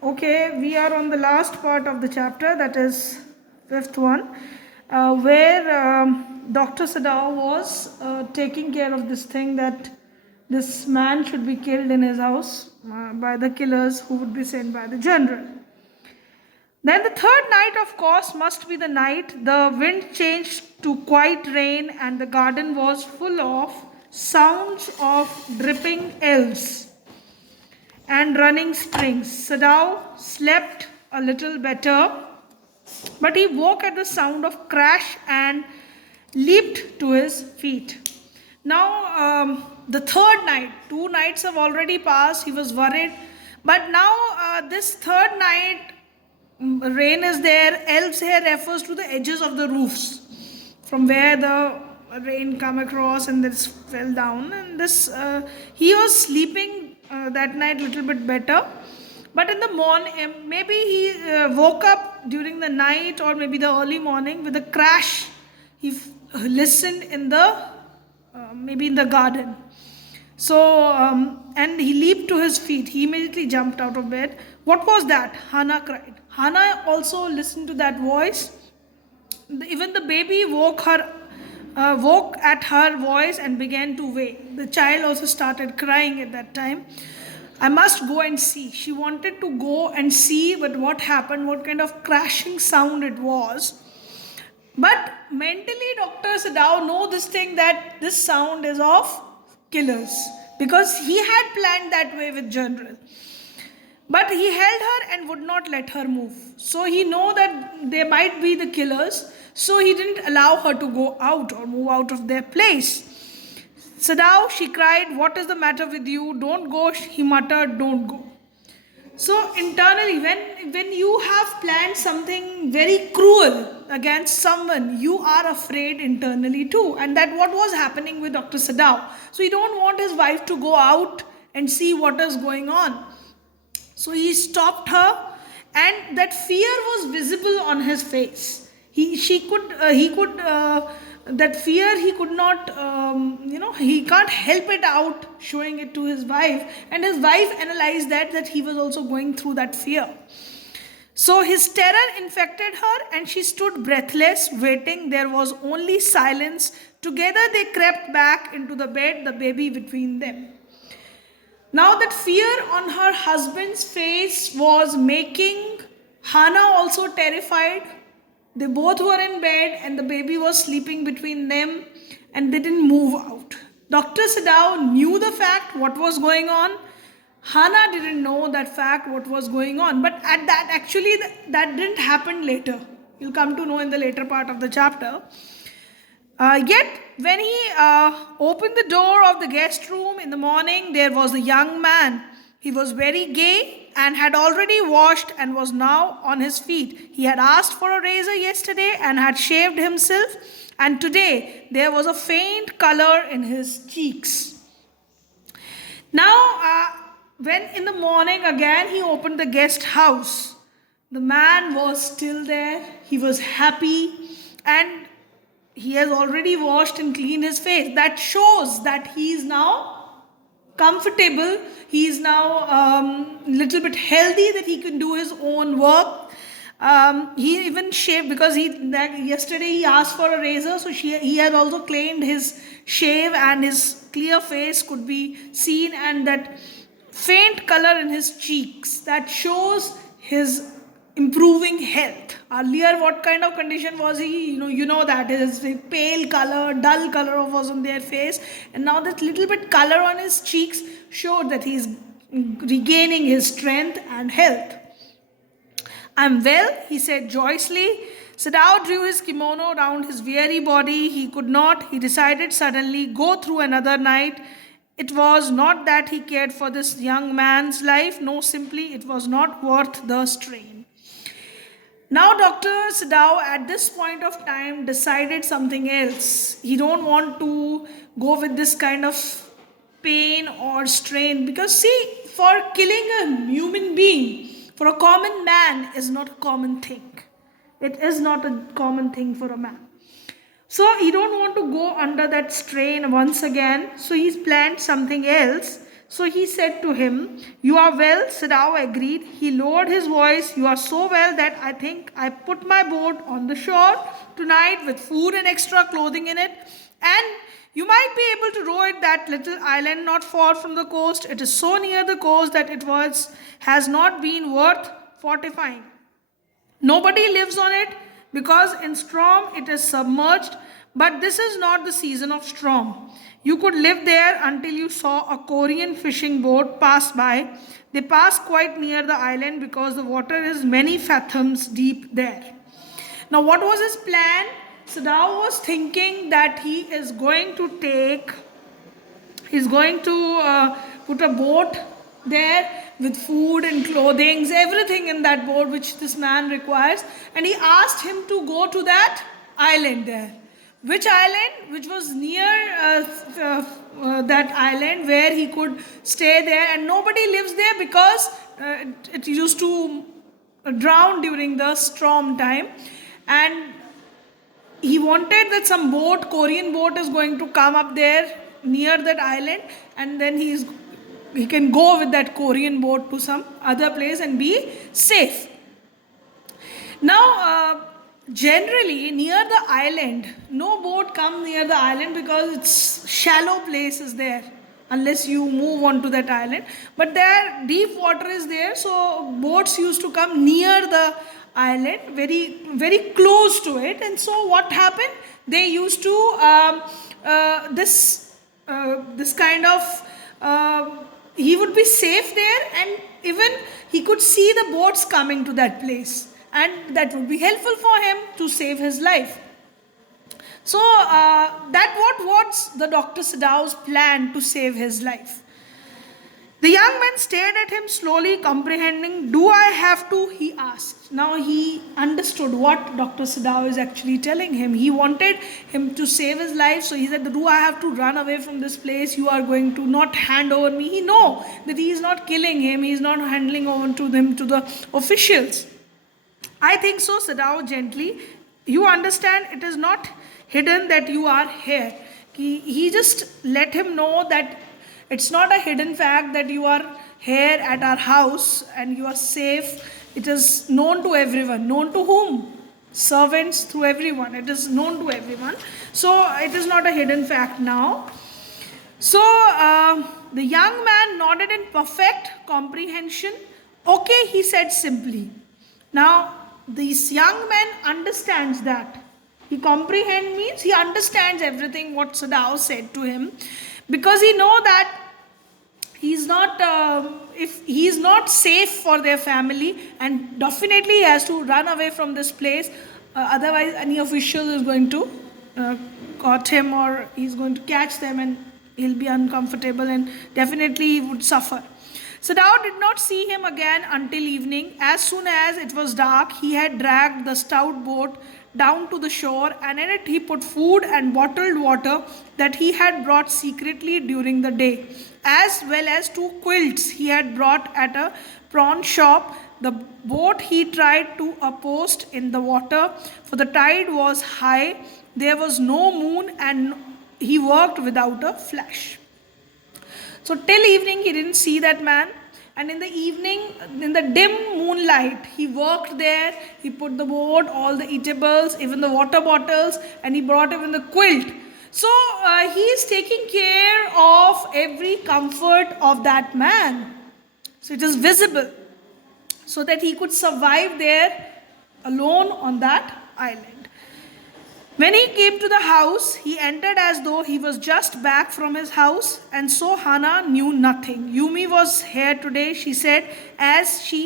Okay, we are on the last part of the chapter, that is fifth one, where Dr. Sadao was taking care of this thing that this man should be killed in his house by the killers who would be sent by the general. Then the third night, of course, must be the night the wind changed to quiet rain and the garden was full of sounds of dripping elves and running springs. Sadao slept a little better, but he woke at the sound of crash and leaped to his feet. Now, the third night, 2 nights have already passed, he was worried, but now this third night, rain is there. Elves here refers to the edges of the roofs from where the rain come across and this fell down. And this he was sleeping that night little bit better. But in the morning, maybe he woke up during the night or maybe the early morning with a crash. He listened in the maybe in the garden. So, and he leaped to his feet. He immediately jumped out of bed. What was that? Hannah cried. Hannah also listened to that voice. Even the baby woke at her voice and began to wail. The child also started crying at that time. I must go and see. She wanted to go and see, but what happened? What kind of crashing sound it was? But mentally, Dr. Sadao know this thing that this sound is of killers because he had planned that way with General. But he held her and would not let her move. So he know that they might be the killers. So he didn't allow her to go out or move out of their place. Sadao, she cried, what is the matter with you? Don't go, he muttered, don't go. So internally, when you have planned something very cruel against someone, you are afraid internally too. And that what was happening with Dr. Sadao. So he don't want his wife to go out and see what is going on. So he stopped her, and that fear was visible on his face. That fear he could not, he can't help it out showing it to his wife. And his wife analyzed that he was also going through that fear. So his terror infected her, and she stood breathless, waiting. There was only silence. Together they crept back into the bed, the baby between them. Now that fear on her husband's face was making Hannah also terrified. They both were in bed and the baby was sleeping between them and they didn't move out. Dr. Sadao knew the fact, what was going on. Hannah didn't know that fact, what was going on. But at that, actually, that didn't happen later. You'll come to know in the later part of the chapter. Yet, when he opened the door of the guest room in the morning, there was a young man. He was very gay and had already washed and was now on his feet. He had asked for a razor yesterday and had shaved himself, and today there was a faint color in his cheeks. Now, when in the morning again he opened the guest house, the man was still there. He was happy and he has already washed and cleaned his face. That shows that he is now comfortable. He is now little bit healthy, that he can do his own work. He even shaved because yesterday he asked for a razor, so he had also cleaned his shave and his clear face could be seen, and that faint color in his cheeks that shows his improving health. Earlier, what kind of condition was he? You know that his pale color, dull color was on their face, and now that little bit color on his cheeks showed that he is regaining his strength and health. I'm well, he said joyously. Sadao drew his kimono round his weary body. He could not, he decided suddenly, go through another night. It was not that he cared for this young man's life. No, simply it was not worth the strain. Now Dr. Sadao at this point of time decided something else. He don't want to go with this kind of pain or strain, because see, for killing a human being, for a common man, is not a common thing. It is not a common thing for a man. So he don't want to go under that strain once again. So he's planned something else. So he said to him, "You are well." Sadao agreed. He lowered his voice, "You are so well that I think I put my boat on the shore tonight with food and extra clothing in it. And you might be able to row it that little island not far from the coast. It is so near the coast that has not been worth fortifying. Nobody lives on it because in storm it is submerged, but this is not the season of storm. You could live there until you saw a Korean fishing boat pass by. They pass quite near the island because the water is many fathoms deep there." Now, what was his plan? Sadao was thinking that he's going to put a boat there with food and clothing, everything in that boat which this man requires, and he asked him to go to that island there. Which island? Which was near that island where he could stay there, and nobody lives there because it used to drown during the storm time. And he wanted that some Korean boat is going to come up there near that island, and then he can go with that Korean boat to some other place and be safe. Now, generally near the island, no boat comes near the island because it's shallow places there unless you move on to that island. But there deep water is there, so boats used to come near the island, very very close to it. And so what happened? They used to this kind of he would be safe there, and even he could see the boats coming to that place, and that would be helpful for him to save his life. So that what was the Dr. Sadao's plan to save his life. The young man stared at him slowly, comprehending. "Do I have to?" he asked. Now he understood what Dr. Sadao is actually telling him. He wanted him to save his life, so he said, "Do I have to run away from this place? You are going to not hand over me." He know that he is not killing him. He is not handing over to the officials. "I think so," Sadao gently. "You understand, it is not hidden that you are here." He just let him know that it's not a hidden fact that you are here at our house and you are safe. It is known to everyone. Known to whom? Servants, through everyone. It is known to everyone. So it is not a hidden fact now. So the young man nodded in perfect comprehension. "Okay," he said simply. Now this young man understands that. He comprehend means he understands everything what Sadao said to him, because he know that he's not if he is not safe for their family, and definitely he has to run away from this place, otherwise any official is going to caught him, or he's going to catch them and he'll be uncomfortable and definitely he would suffer. Sadao did not see him again until evening. As soon as it was dark, he had dragged the stout boat down to the shore, and in it he put food and bottled water that he had brought secretly during the day, as well as 2 quilts he had brought at a prawn shop. The boat he tried to a post in the water, for the tide was high, there was no moon, and he worked without a flash. So till evening he didn't see that man, and in the evening, in the dim moonlight, he worked there. He put the boat, all the eatables, even the water bottles, and he brought even the quilt. So he is taking care of every comfort of that man. So it is visible, so that he could survive there alone on that island. When he came to the house, he entered as though he was just back from his house, and so Hana knew nothing. "Yumi was here today," she said, as she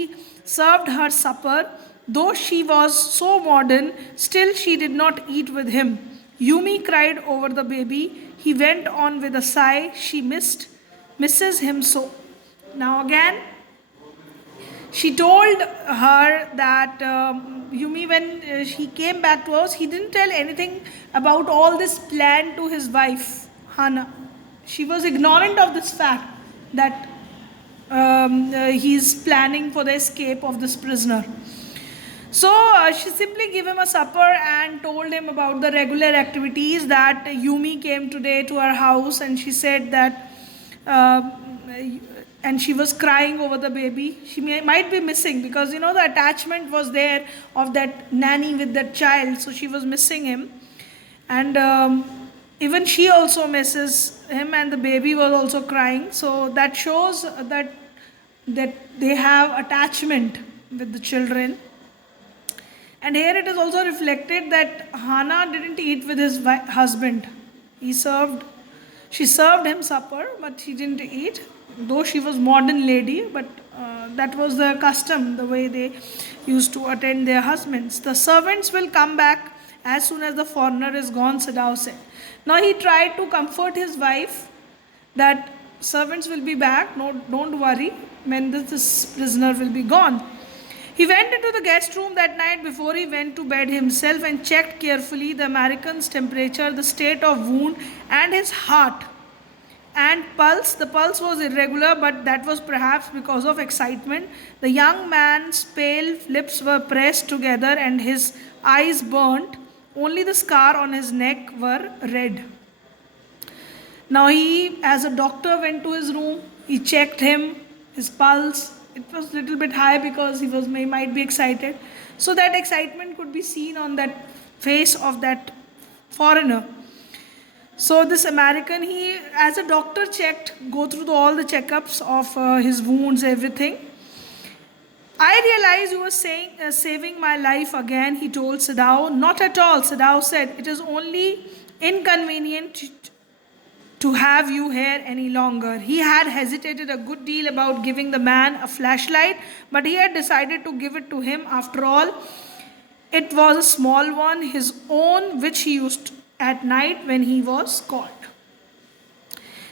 served her supper. Though she was so modern, still she did not eat with him. Yumi cried over the baby. He went on with a sigh. She misses him so. Now again, she told her that Yumi, when he came back to us, he didn't tell anything about all this plan to his wife, Hana. She was ignorant of this fact that he's planning for the escape of this prisoner. So she simply gave him a supper and told him about the regular activities, that Yumi came today to her house, and she said that and she was crying over the baby. She might be missing, because the attachment was there of that nanny with that child, so she was missing him. And even she also misses him, and the baby was also crying. So that shows that they have attachment with the children. And here it is also reflected that Hannah didn't eat with his husband. She served him supper, but she didn't eat, though she was modern lady, but that was the custom, the way they used to attend their husbands. The servants will come back as soon as the foreigner is gone, Sadao said. Now he tried to comfort his wife that servants will be back, no, don't worry, when this prisoner will be gone. He went into the guest room that night before he went to bed himself and checked carefully the American's temperature, the state of wound, and his heart and pulse. The pulse was irregular, but that was perhaps because of excitement. The young man's pale lips were pressed together and his eyes burnt. Only the scar on his neck were red. Now he, as a doctor, went to his room. He checked him, his pulse. It was a little bit high because he might be excited. So that excitement could be seen on that face of that foreigner. So this American, he, as a doctor, go through all the checkups of his wounds, everything. I realize you were saving my life again, he told Sadao. Not at all, Sadao said. It is only inconvenient to have you here any longer. He had hesitated a good deal about giving the man a flashlight, but he had decided to give it to him. After all, it was a small one, his own, which he used at night when he was called.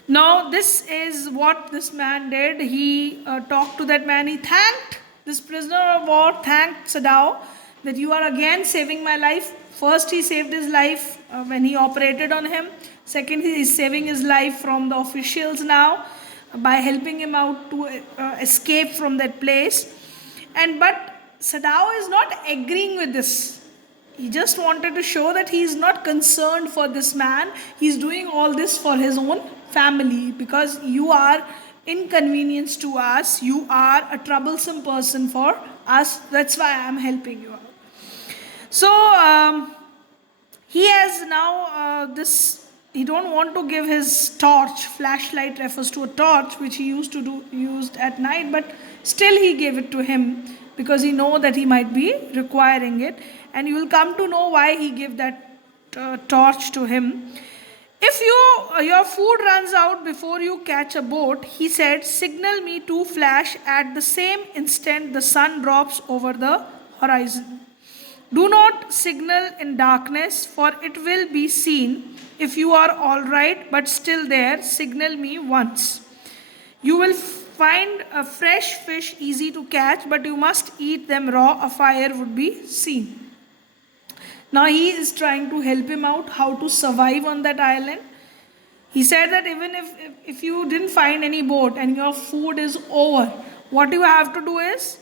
Now this is what this man did. He talked to that man. He thanked this prisoner of war, thanked Sadao that you are again saving my life. First he saved his life when he operated on him. Second, he is saving his life from the officials now by helping him out to escape from that place. But Sadao is not agreeing with this. He just wanted to show that he is not concerned for this man. He is doing all this for his own family, because you are inconvenience to us. You are a troublesome person for us. That's why I am helping you out. So he has now he don't want to give his torch. Flashlight refers to a torch which he used at night, but still he gave it to him because he know that he might be requiring it, and you will come to know why he gave that torch to him. If your food runs out before you catch a boat, he said, signal me to flash. At the same instant the sun drops over the horizon. Do not signal in darkness, for it will be seen. If you are all right but still there, signal me once. You will find a fresh fish easy to catch, but you must eat them raw. A fire would be seen. Now he is trying to help him out how to survive on that island. He said that even if you didn't find any boat and your food is over, what you have to do is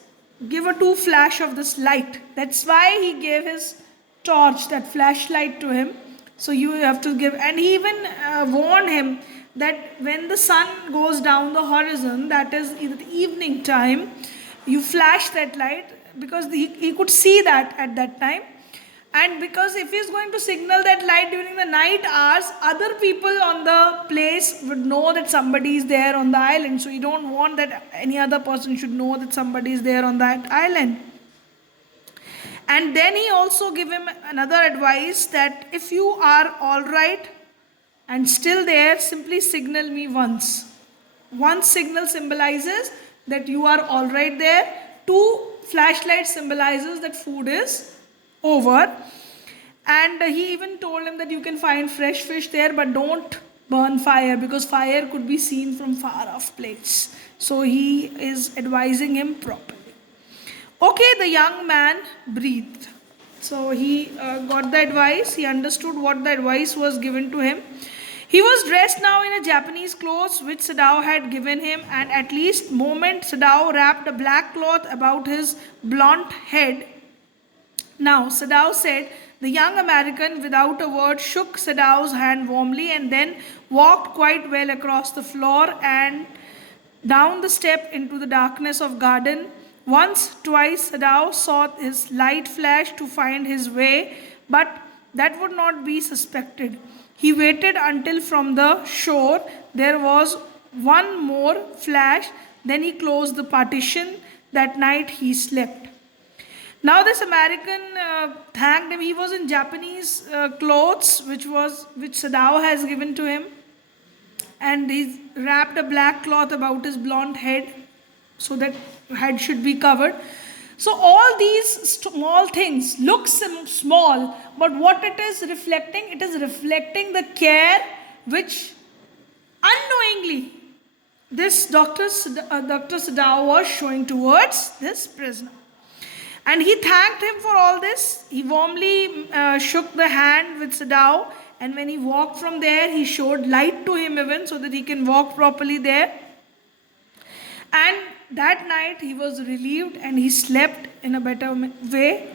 give a 2 flash of this light. That's why he gave his torch, that flashlight, to him. So you have to give, and he even warned him that when the sun goes down the horizon, that is in the evening time, you flash that light, because he could see that at that time. And because if he's going to signal that light during the night hours, other people on the place would know that somebody is there on the island. So you don't want that any other person should know that somebody is there on that island. And then he also gave him another advice that if you are all right and still there, simply signal me once. One signal symbolizes that you are all right there. 2 flashlights symbolizes that food is over. And he even told him that you can find fresh fish there, but don't burn fire, because fire could be seen from far off place. So he is advising him properly. Okay, the young man breathed. So he got the advice. He understood what the advice was given to him. He was dressed now in a Japanese clothes which Sadao had given him, and at least moment Sadao wrapped a black cloth about his blunt head. Now Sadao said, the young American without a word shook Sadao's hand warmly and then walked quite well across the floor and down the step into the darkness of garden. Once, twice, Sadao sought his light flash to find his way, but that would not be suspected. He waited until from the shore there was one more flash, then he closed the partition. That night he slept. Now this American thanked him. He was in Japanese clothes, which Sadao has given to him, and he wrapped a black cloth about his blonde head, so that head should be covered. So all these small things look small, but what it is reflecting the care which unknowingly this Dr. Sadao was showing towards this prisoner. And he thanked him for all this. He warmly shook the hand with Sadao, and when he walked from there, he showed light to him even so that he can walk properly there. And that night he was relieved and he slept in a better way.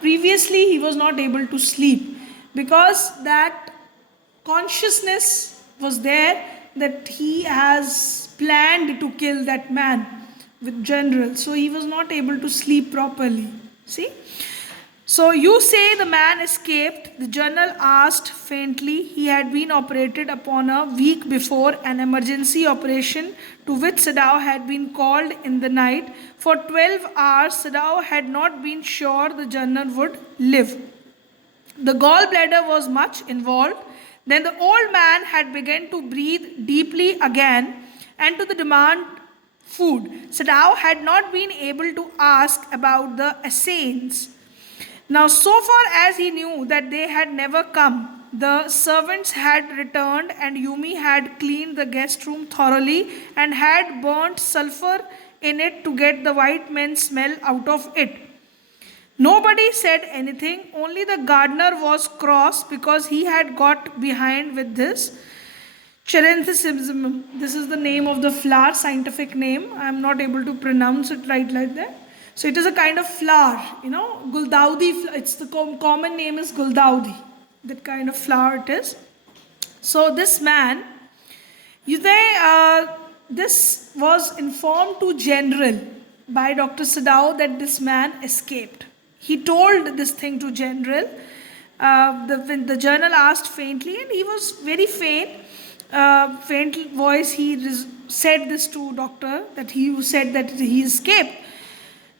Previously he was not able to sleep because that consciousness was there that he has planned to kill that man with general. So he was not able to sleep properly. See? So you say the man escaped, the general asked faintly. He had been operated upon a week before, an emergency operation to which Sadao had been called in the night. For 12 hours, Sadao had not been sure the general would live. The gallbladder was much involved. Then the old man had begun to breathe deeply again and to the demand food. Sadao had not been able to ask about the assassins. Now, so far as he knew that they had never come, the servants had returned and Yumi had cleaned the guest room thoroughly and had burnt sulfur in it to get the white men's smell out of it. Nobody said anything, only the gardener was cross because he had got behind with this. Cheranthism, this is the name of the flower, scientific name. I am not able to pronounce it right like that. So it is a kind of flower, Guldaudi, it's the common name is Guldaudi, that kind of flower it is. So this man, this was informed to general by Dr. Sadao that this man escaped. He told this thing to general. When the general asked faintly, and he was very faint voice, he said this to doctor, that he said that he escaped.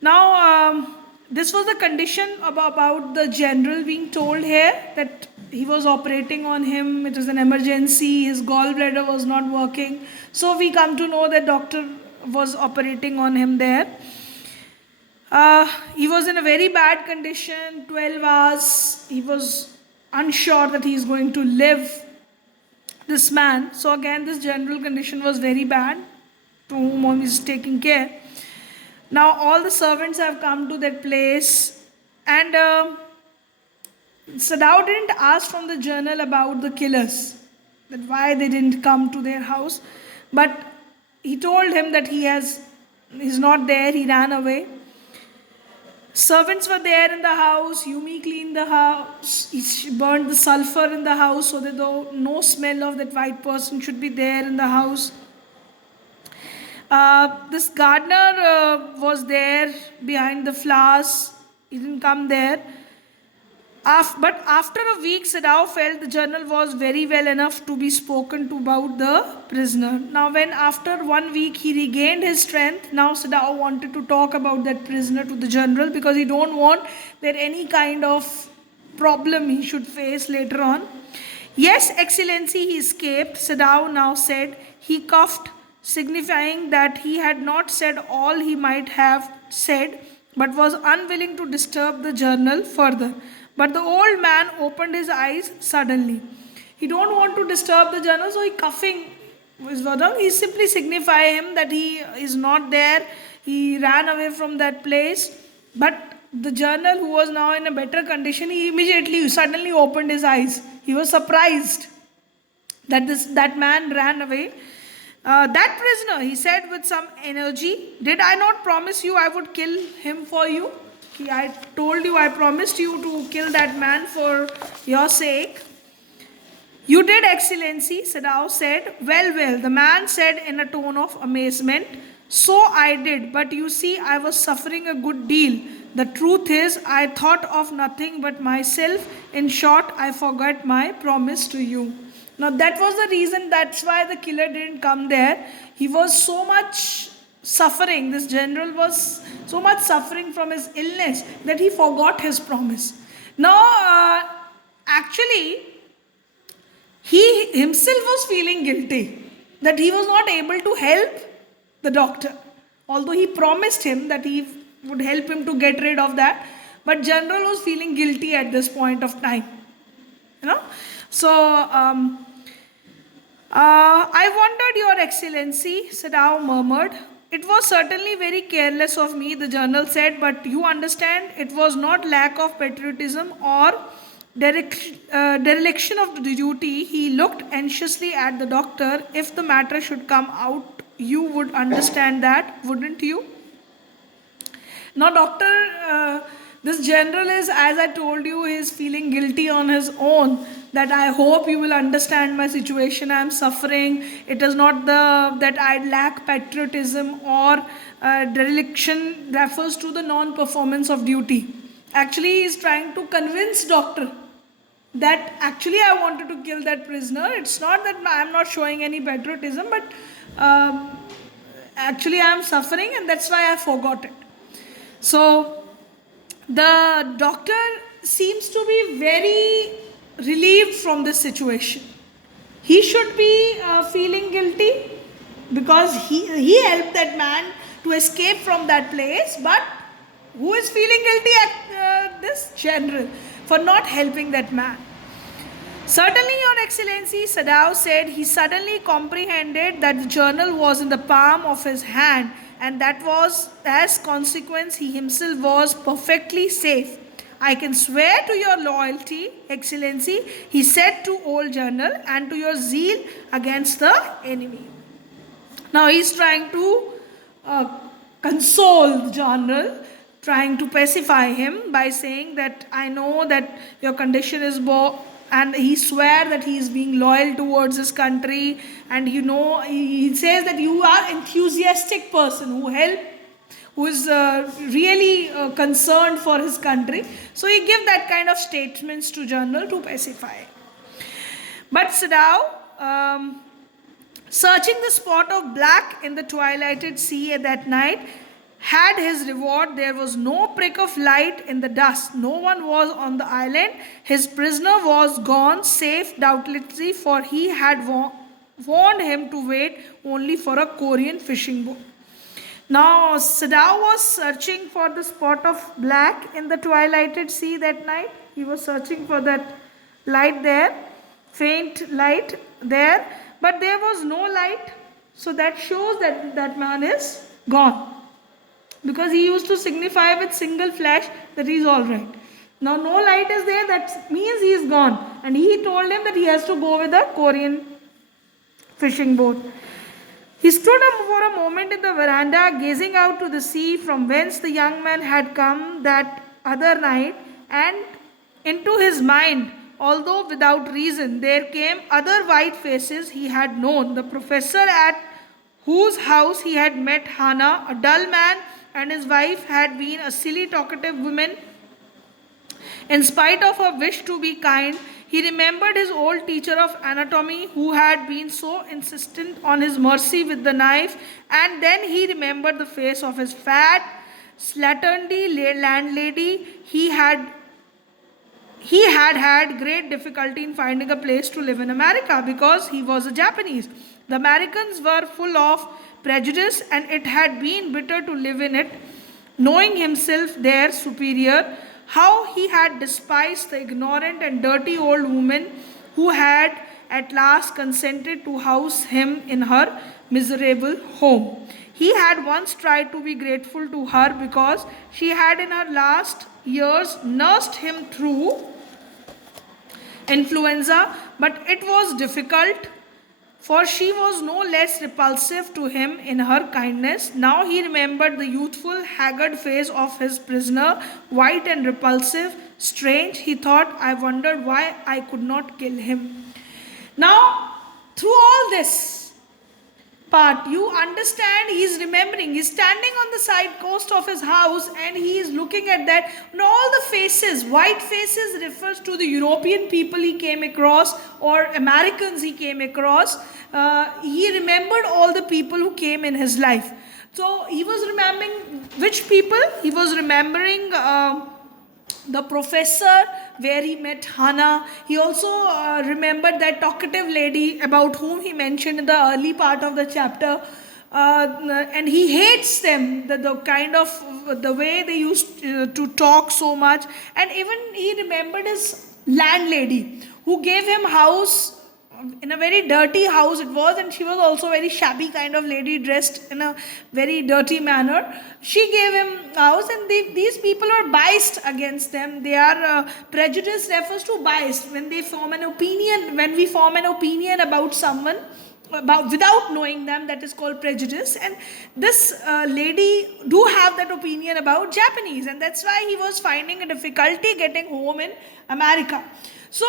Now, this was the condition about the general being told here, that he was operating on him. It was an emergency. His gallbladder was not working. So we come to know that doctor was operating on him there. He was in a very bad condition, 12 hours. He was unsure that he is going to live, this man. So again, this general condition was very bad, to whom he is taking care. Now all the servants have come to that place, and Sadao didn't ask from the journal about the killers, that why they didn't come to their house, but he told him that he's not there, he ran away. Servants were there in the house, Yumi cleaned the house, she burned the sulfur in the house so that no smell of that white person should be there in the house. This gardener was there behind the flowers. He didn't come there. But after a week, Sadao felt the journal was very well enough to be spoken to about the prisoner. Now when after 1 week he regained his strength, now Sadao wanted to talk about that prisoner to the general, because he don't want that any kind of problem he should face later on. Yes, Excellency, he escaped, Sadao now said. He coughed, signifying that he had not said all he might have said, but was unwilling to disturb the journal further. But the old man opened his eyes suddenly. He don't want to disturb the journal, so he coughing. He simply signify him that he is not there. He ran away from that place. But the journal, who was now in a better condition, he suddenly opened his eyes. He was surprised that man ran away. That prisoner, he said with some energy, did I not promise you I would kill him for you? I told you, I promised you to kill that man for your sake. You did, Excellency, Sadao said. Well, well, the man said in a tone of amazement. So I did, but you see, I was suffering a good deal. The truth is, I thought of nothing but myself. In short, I forgot my promise to you. Now, that was the reason, that's why the killer didn't come there. He was so much suffering, this general was so much suffering from his illness that he forgot his promise. Now, actually, he himself was feeling guilty that he was not able to help the doctor, although he promised him that he would help him to get rid of that. But general was feeling guilty at this point of time, you know. So I wondered, Your Excellency, Sadao murmured. It was certainly very careless of me, the journal said, but you understand, it was not lack of patriotism or dereliction of the duty. He looked anxiously at the doctor. If the matter should come out, you would understand that, wouldn't you? Now, doctor, this general is, as I told you, he is feeling guilty on his own. That I hope you will understand my situation. I am suffering. It is not that I lack patriotism or dereliction refers to the non-performance of duty. Actually, he is trying to convince doctor that actually I wanted to kill that prisoner. It's not that I am not showing any patriotism, but actually I am suffering and that's why I forgot it. So the doctor seems to be very relieved from this situation. He should be feeling guilty because he helped that man to escape from that place, but who is feeling guilty at this general for not helping that man? Certainly, Your Excellency, Sadao said. He suddenly comprehended that the journal was in the palm of his hand, and that was, as consequence, he himself was perfectly safe. I can swear to your loyalty, Excellency, he said to old journal, and to your zeal against the enemy. Now he is trying to console the general, trying to pacify him by saying that I know that your condition is and he swear that he is being loyal towards his country, and you know, he says that you are enthusiastic person who is really concerned for his country. So he give that kind of statements to general to pacify. But Sadao, searching the spot of black in the twilighted sea at that night, had his reward. There was no prick of light in the dust. No one was on the island. His prisoner was gone, safe doubtlessly, for he had warned him to wait only for a Korean fishing boat. Now, Sadao was searching for the spot of black in the twilighted sea that night. He was searching for that light there, faint light there, but there was no light. So that shows that that man is gone. Because he used to signify with single flash that he is alright. Now no light is there, that means he is gone. And he told him that he has to go with a Korean fishing boat. He stood for a moment in the veranda, gazing out to the sea from whence the young man had come that other night, and into his mind, although without reason, there came other white faces he had known. The professor at whose house he had met Hannah, a dull man, and his wife had been a silly talkative woman. In spite of her wish to be kind, he remembered his old teacher of anatomy who had been so insistent on his mercy with the knife, and then he remembered the face of his fat, slatternly landlady. He had had great difficulty in finding a place to live in America because he was a Japanese. The Americans were full of prejudice, and it had been bitter to live in it, knowing himself their superior. How he had despised the ignorant and dirty old woman who had at last consented to house him in her miserable home. He had once tried to be grateful to her because she had in her last years nursed him through influenza, but it was difficult, for she was no less repulsive to him in her kindness. Now he remembered the youthful, haggard face of his prisoner, white and repulsive. Strange, he thought, I wondered why I could not kill him. Now, through all this part, you understand he is remembering. He's standing on the side coast of his house and he is looking at that. And all the faces, white faces, refers to the European people he came across or Americans he came across. He remembered all the people who came in his life. So he was remembering which people? He was remembering the professor where he met Hannah. He also remembered that talkative lady about whom he mentioned in the early part of the chapter. And he hates them, the kind of the way they used to talk so much. And even he remembered his landlady who gave him house in a very dirty house it was, and she was also very shabby kind of lady dressed in a very dirty manner. She gave him house, and these people are biased against them. They are prejudice refers to bias. When they form an opinion, when we form an opinion about someone about without knowing them, that is called prejudice. And this lady do have that opinion about Japanese, and that's why he was finding a difficulty getting home in America. So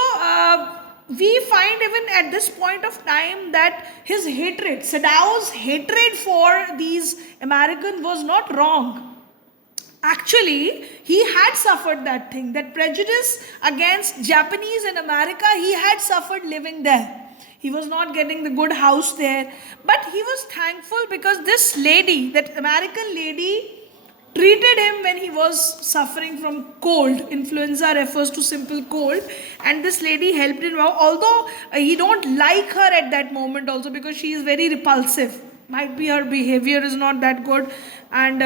we find even at this point of time that his hatred, Sadao's hatred for these Americans was not wrong. Actually, he had suffered that thing, that prejudice against Japanese in America, he had suffered living there. He was not getting the good house there. But he was thankful because this lady, that American lady, treated him when he was suffering from cold. Influenza refers to simple cold, and this lady helped him out, although he don't like her at that moment also because she is very repulsive. Might be her behavior is not that good, and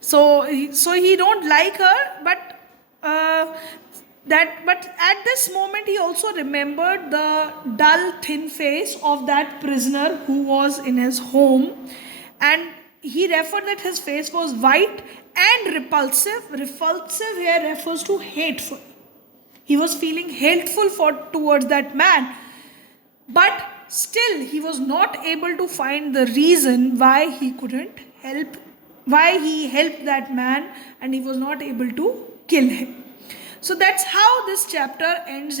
so he don't like her, but at this moment he also remembered the dull thin face of that prisoner who was in his home, and he referred that his face was white and repulsive. Repulsive here refers to hateful. He was feeling hateful towards that man, but still he was not able to find the reason why he helped that man, and he was not able to kill him. So that's how this chapter ends.